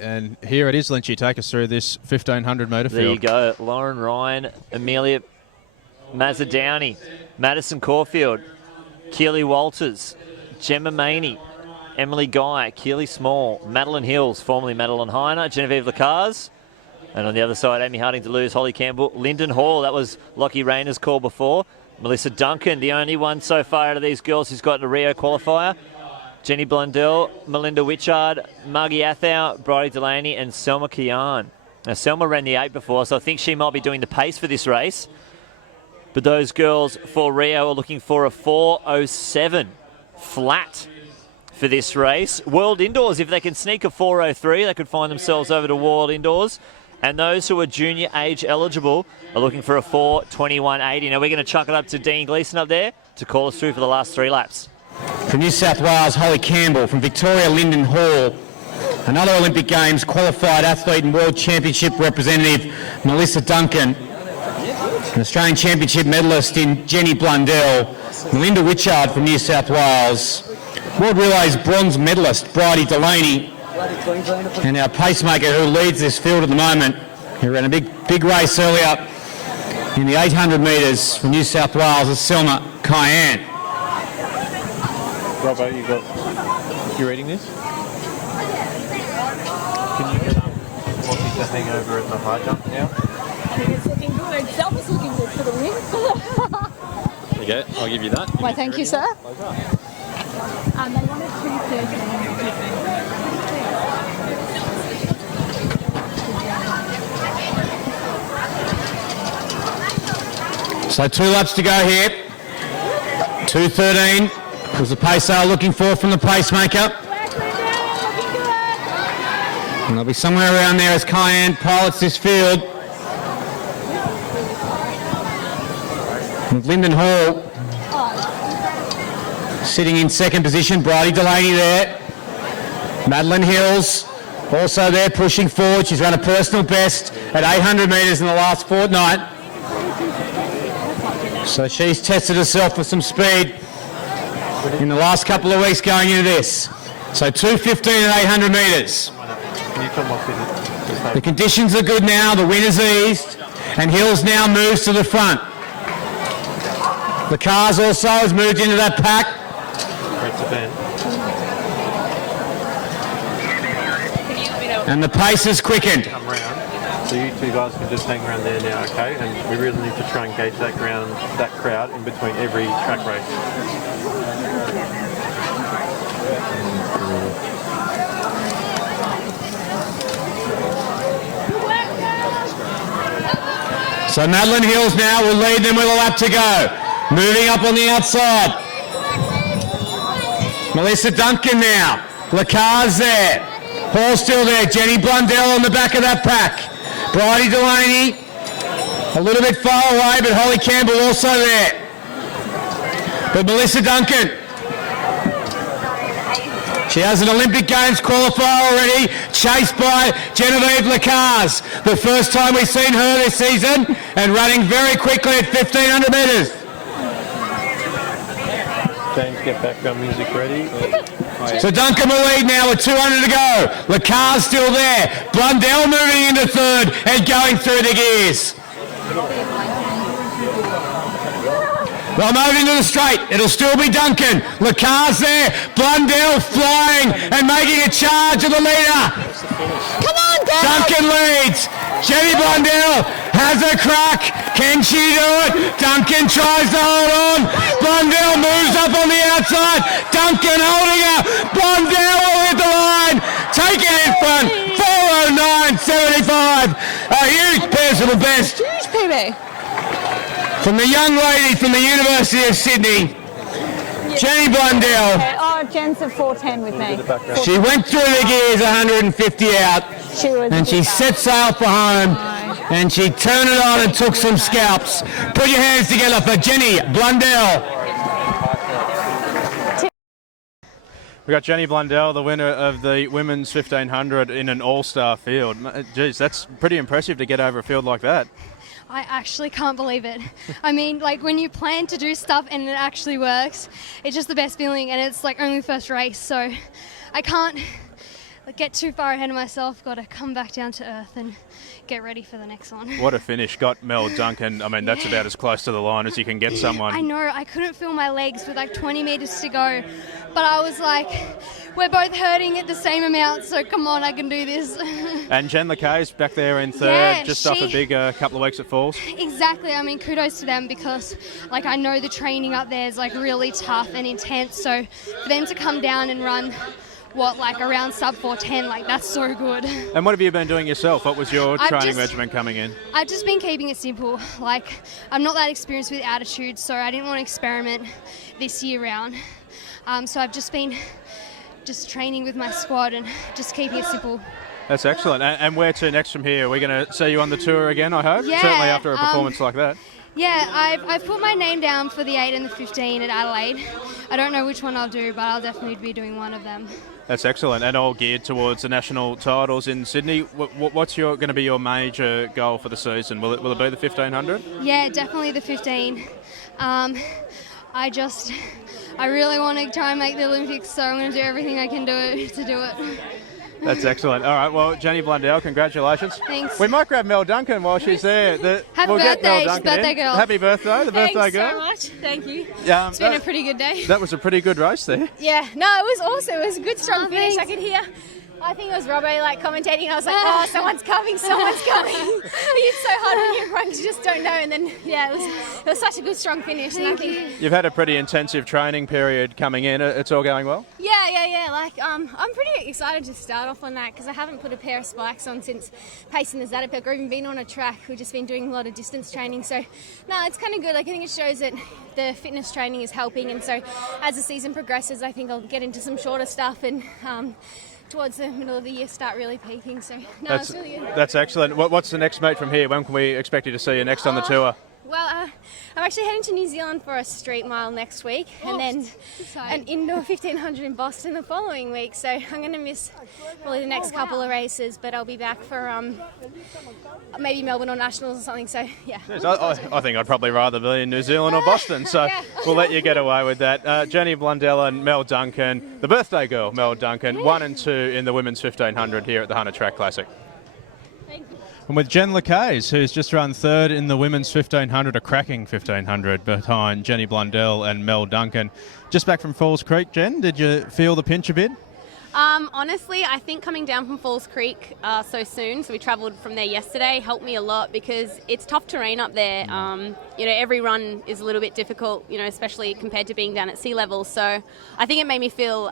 And here it is, Lynchy. Take us through this 1500 metre field. There you go. Lauren Ryan, Amelia Mazzadowney, Madison Caulfield, Keely Walters, Gemma Maney, Emily Guy, Keely Small, Madeline Hills, formerly Madeline Heiner, Genevive LaCaze. And on the other side, Amy Harding to lose, Holly Campbell, Lyndon Hall. That was Lockie Rayner's call before. Melissa Duncan, the only one so far out of these girls who's gotten a Rio qualifier. Jenny Blundell, Melinda Witchard, Margie Athau, Bridie Delaney, and Selma Kian. Now, Selma ran the 8 before, so I think she might be doing the pace for this race. But those girls for Rio are looking for a 4:07 flat for this race. World Indoors, if they can sneak a 4:03, they could find themselves over to World Indoors. And those who are junior age eligible are looking for a 4:21.80. Now, we're going to chuck it up to Dean Gleeson up there to call us through for the last 3 laps. From New South Wales, Holly Campbell. From Victoria, Lyndon Hall. Another Olympic Games qualified athlete and World Championship representative, Melissa Duncan. An Australian Championship medalist in Jenny Blundell. Melinda Witchard from New South Wales. World Relays bronze medalist, Bridie Delaney. And our pacemaker who leads this field at the moment, who ran a big race earlier in the 800 metres from New South Wales, is Selma Kian. Robbo, you reading this? Can you get Lottie to hang over at the high jump now? It's looking good. Selma's looking good for the win. There you go. I'll give you that. Why, thank you, sir. They wanted 2:30. So 2 laps to go here. 2:13 was the pace they were looking for from the pacemaker. And they'll be somewhere around there as Kian pilots this field. With Lyndon Hall sitting in second position, Bridie Delaney there. Madeline Hills also there pushing forward. She's run a personal best at 800 metres in the last fortnight. So she's tested herself for some speed in the last couple of weeks going into this. So 2:15 at 800 metres. The conditions are good now, the wind is eased, and Hills now moves to the front. LaCaze also has moved into that pack. And the pace has quickened. Come round, so you two guys can just hang around there now, okay? And we really need to try and gauge that crowd in between every track race. So Madeline Hills now will lead them with a lap to go. Moving up on the outside. Melissa Duncan now. LaCaze there. Hall still there. Jenny Blundell on the back of that pack. Bridie Delaney a little bit far away, but Holly Campbell also there. But Melissa Duncan, she has an Olympic Games qualifier already, chased by Genevive LaCaze. The first time we've seen her this season, and running very quickly at 1500 metres. James, get background music ready. So Duncan will lead now with 200 to go. LaCaze still there. Blundell moving into third and going through the gears. They'll move into the straight. It'll still be Duncan. LaCaze there. Blundell flying and making a charge of the leader. Come on, Dad. Duncan leads. Jenny Blundell has a crack. Can she do it? Duncan tries to hold on. Blundell moves up on the outside. Duncan holding her. Blundell will hit the line. Take it in front. 4:09.75. A huge personal best. Huge PB. From the young lady from the University of Sydney, Jenny Blundell. Okay. Oh, Jen's at 4:10 with me. She went through the gears 150 out. She was And she set sail for home, and she turned it on and took some scalps. Put your hands together for Jenny Blundell. We got Jenny Blundell, the winner of the women's 1500 in an all-star field. Geez, that's pretty impressive to get over a field like that. I actually can't believe it. I mean, like when you plan to do stuff and it actually works, it's just the best feeling, and it's like only the first race, so I can't get too far ahead of myself. Got to come back down to earth and get ready for the next one. What a finish. Got Mel Duncan. I mean, that's about as close to the line as you can get someone. I know. I couldn't feel my legs with like 20 metres to go. But I was like, we're both hurting at the same amount, so come on, I can do this. And Jen LaCaze back there in third, Yeah, just off a big couple of weeks at Falls. Exactly. I mean, kudos to them because, like, I know the training up there is, like, really tough and intense. So for them to come down and run, around sub 4:10, like, that's so good. And what have you been doing yourself? What was your training regimen coming in? I've just been keeping it simple. Like, I'm not that experienced with altitude, so I didn't want to experiment this year round. So I've just been training with my squad and just keeping it simple. That's excellent. And where to next from here? We're going to see you on the tour again, I hope? Yeah, certainly after a performance like that. Yeah, I've put my name down for the 8 and the 15 at Adelaide. I don't know which one I'll do, but I'll definitely be doing one of them. That's excellent, and all geared towards the national titles in Sydney. What's going to be your major goal for the season? Will it be the 1500? Yeah, definitely the 15. I really want to try and make the Olympics, so I'm going to do everything I can do to do it. That's excellent. All right, well, Jenny Blundell, congratulations. Thanks. We might grab Mel Duncan while she's there. Happy birthday, she's birthday girl. Happy birthday, the birthday girl. Thanks so much. Thank you. It's been a pretty good day. That was a pretty good race there. Yeah, no, it was awesome. It was a good, strong finish. I could hear, I think it was Robbo commentating, and I was like, oh, someone's coming. It's so hard when you run because you just don't know. And then, yeah, it was such a good, strong finish. Thank you. You've had a pretty intensive training period coming in. It's all going well? Yeah. I'm pretty excited to start off on that because I haven't put a pair of spikes on since pacing the Zatopek or even been on a track. We've just been doing a lot of distance training. So, no, it's kind of good. I think it shows that the fitness training is helping. And so as the season progresses, I think I'll get into some shorter stuff and towards the middle of the year start really peaking. So, no, it's really good. That's excellent. What's the next meet from here? When can we expect you to see you next on the tour? Well, I'm actually heading to New Zealand for a street mile next week and then an indoor 1500 in Boston the following week. So I'm going to miss probably the next couple of races, but I'll be back for maybe Melbourne or Nationals or something. So, yeah. I think I'd probably rather be in New Zealand or Boston, so yeah. We'll let you get away with that. Jenny Blundell and Mel Duncan, the birthday girl, Mel Duncan, 1 and 2 in the Women's 1500 here at the Hunter Track Classic. And with Jen LaCaze, who's just run third in the Women's 1500, a cracking 1500 behind Jenny Blundell and Mel Duncan. Just back from Falls Creek, Jen, did you feel the pinch a bit? Honestly, I think coming down from Falls Creek so soon, so we travelled from there yesterday, helped me a lot because it's tough terrain up there. Every run is a little bit difficult, especially compared to being down at sea level. So I think it made me feel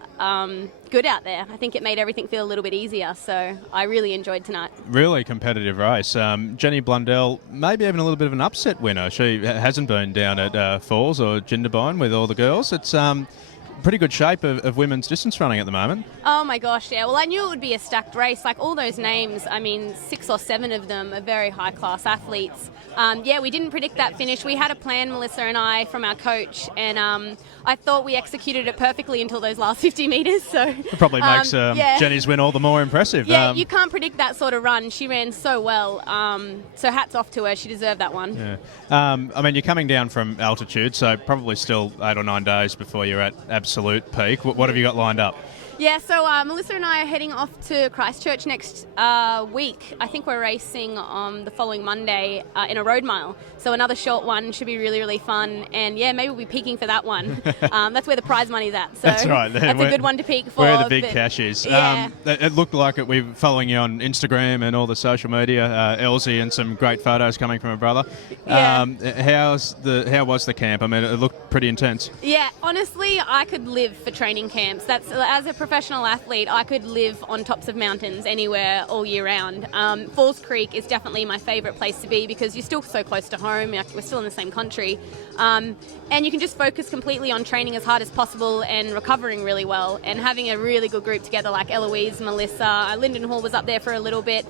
good out there. I think it made everything feel a little bit easier. So I really enjoyed tonight. Really competitive race. Jenny Blundell, maybe even a little bit of an upset winner. She hasn't been down at Falls or Jindabyne with all the girls. It's pretty good shape of women's distance running at the moment. Oh my gosh, yeah. Well, I knew it would be a stacked race. Like all those names, 6 or 7 of them are very high class athletes. We didn't predict that finish. We had a plan, Melissa and I, from our coach, and I thought we executed it perfectly until those last 50 metres. So it probably makes Jenny's win all the more impressive. Yeah, you can't predict that sort of run. She ran so well. So hats off to her. She deserved that one. Yeah. You're coming down from altitude, so probably still 8 or 9 days before you're at absolute peak. What have you got lined up? Yeah, so Melissa and I are heading off to Christchurch next week. I think we're racing on the following Monday in a road mile. So another short one should be really, really fun. And yeah, maybe we'll be peaking for that one. That's where the prize money's at. So that's right. That's a good one to peak for. Where the big cash is. Yeah. It looked like it. We're following you on Instagram and all the social media. Elsie and some great photos coming from her brother. Yeah. How was the camp? It looked pretty intense. Yeah, honestly, I could live for training camps. That's as a professional athlete, I could live on tops of mountains anywhere all year round. Falls Creek is definitely my favourite place to be because you're still so close to home. We're still in the same country. And you can just focus completely on training as hard as possible and recovering really well and having a really good group together like Eloise, Melissa, Lyndon Hall was up there for a little bit.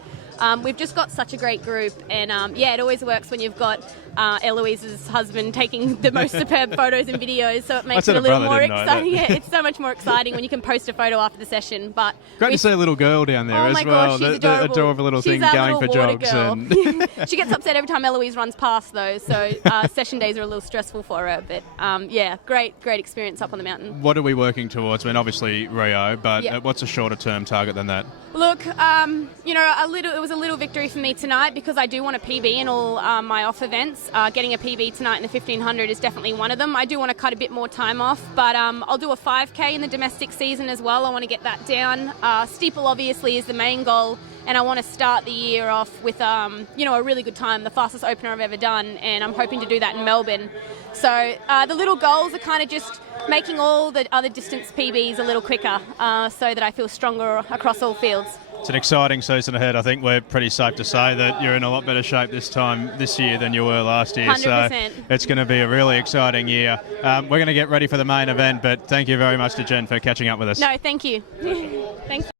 We've just got such a great group and it always works when you've got Eloise's husband taking the most superb photos and videos, so it makes said it a a little brother, more didn't I? exciting. Yeah, it's so much more exciting when you can post a photo after the session. But Great to see a little girl down there oh as my well. gosh, she's the adorable. adorable little She's thing our going for little water jogs. girl. And She gets upset every time Eloise runs past, though, so session days are a little stressful for her. But yeah, great experience up on the mountain. what are we working towards? I mean, obviously Rio, but Yeah. what's a shorter term target than that? Look, you know, it was a little victory for me tonight because I do want a PB in all my off events. Getting a PB tonight in the 1500 is definitely one of them. I do want to cut a bit more time off, but I'll do a 5K in the domestic season as well. I want to get that down. Steeple obviously is the main goal, and I want to start the year off with, you know, a really good time, the fastest opener I've ever done, and I'm hoping to do that in Melbourne. So the little goals are kind of just making all the other distance PBs a little quicker so that I feel stronger across all fields. It's an exciting season ahead. I think we're pretty safe to say that you're in a lot better shape this year than you were last year. 100%. So it's going to be a really exciting year. We're going to get ready for the main event, but thank you very much to Jen for catching up with us. No, thank you. Thanks.